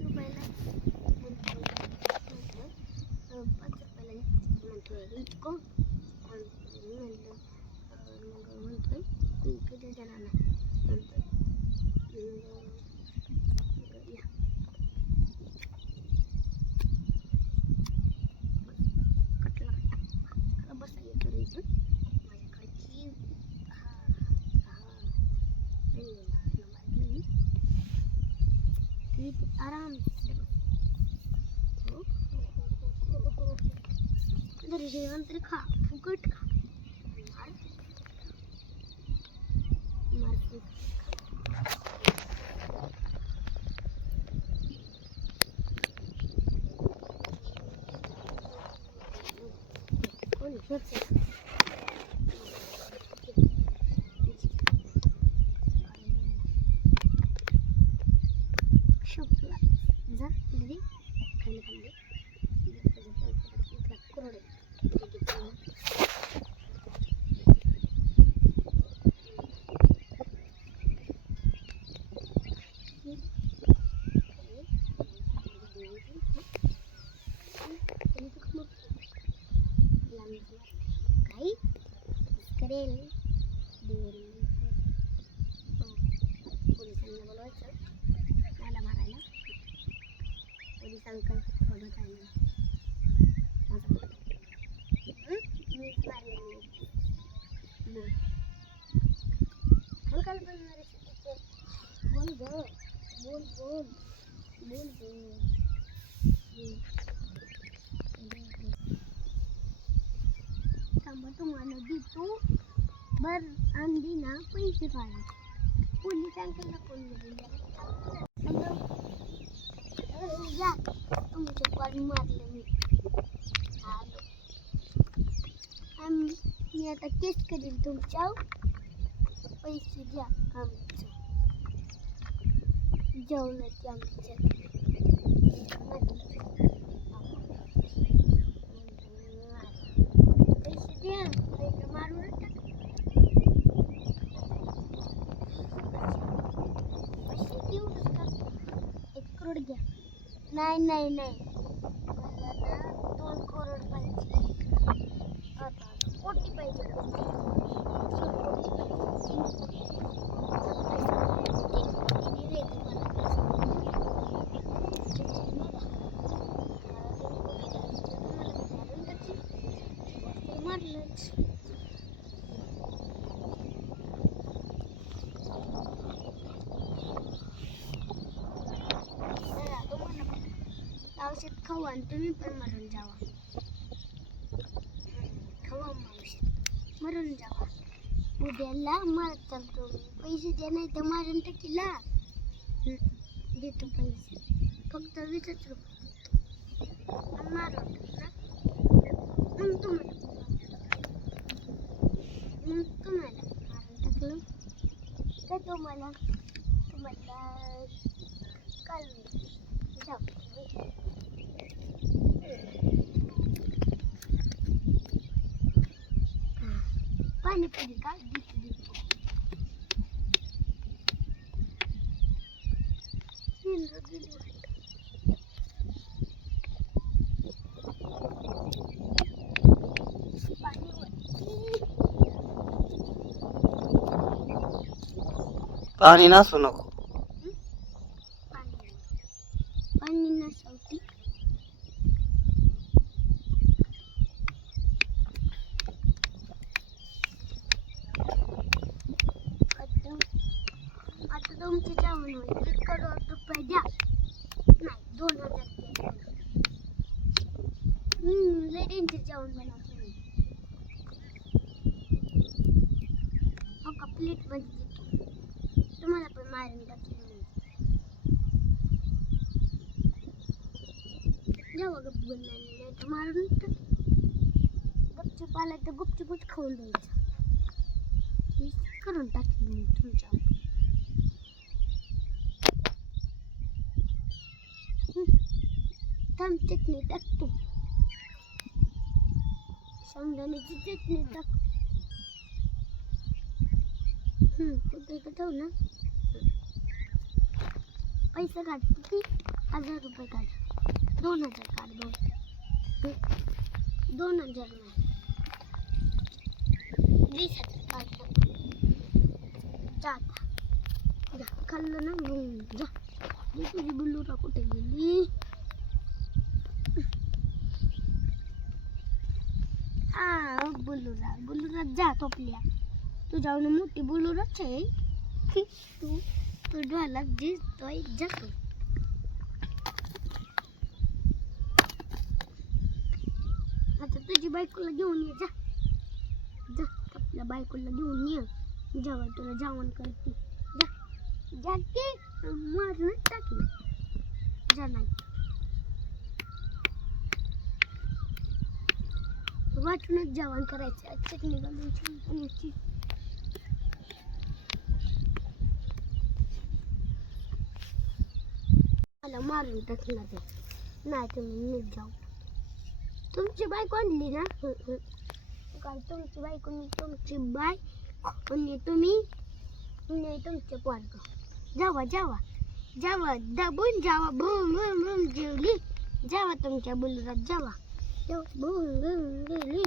பத்து ரூபாயில் பத்து ரூபாயில் வீட்டுக்கும் கிட்ட ஜனான ती आराम से हो, जेवण तर खा फुकट खा मार you. Скорее, дверь. disangkal perbuatannya. Gitu? Berandina prinsipal. तुमचे कॉल मारले मी मी आता केस करील तुमच्या पैसे द्या आमचं. जेवणाचे आमच्या đây này này. औषध खाऊ आणि तुम्ही पण मरून जावा खावा औषध मरून जावा उद्याला मारत चालतो पैसे द्या नाही तर मारून टाकीला देतो पैसे फक्त वीसच रुपये मारून टाक ना मग तुम्हाला मग तुम्हाला मारून टाकलं तर तुम्हाला तुम्हाला काल Пане полігав, діти Він задивився. પાણી નાખો નાખો प्लेटमध्ये देतो तुम्हाला पण मारून टाकलं जेव्हा गप बोलणार मारून टाक. गपचूप आला तर गुपचूपच खाऊन द्यायचं करून टाकेन मी तुमच्या थांब चटणी टाकतो शेंगदाण्याची चटणी टाक हम्म, कुठे इथं ठेव ना पैसे काढ किती हजार रुपये काढ दोन हजार काढ दोन हं. दोन हजार नाही वीस हजार काढ जा आता. जा खाल्लं ना मग जा जी तुझी बुल्लूरा कुठे गेली आ बुलुरा बुल्लूरा जा टोपल्या. तुझ्यावर मोठी बुलुराच आहे. तू तू डोळ्याला दिसतोय जातो आता तुझी बायकोला घेऊन ये जा. जा आपल्या बायकोला घेऊन ये. जेव्हा तुला जेवण करते. जा. जा की मारून टाकी जा नाही. वाटूनच जेवण करायचं चटणी घालून शेंगदाण्याची मला मारून टाकला ते नाही तुम्ही नीट जाऊ. तुमची बायको आणली ना? हं, तुमची बायको मी तुमची बाय म्हणजे आणि तुम्ही तुमचे पोरग. जावा जावा. जावा दाबून जावा. भूम भूम भूम जेवली. जावा तुमच्या बुलरात जावा. गेली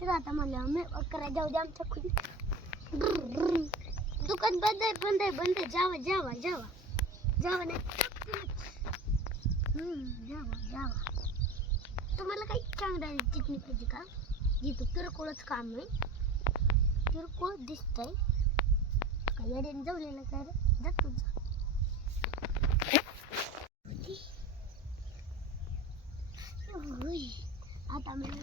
तर आता मला मी अकरा जाऊ दे आमच्या खुली दुकान बंद आहे बंद आहे बंद आहे जावा जावा जावा जावा नाही जावा जावा तुम्हाला काही चांगला चिकनी पाहिजे का जिथं किरकोळच काम आहे किरकोळ दिसतंय काय येड्याने जवलेलं काय रे जा जा होय. ആ തമിഴ്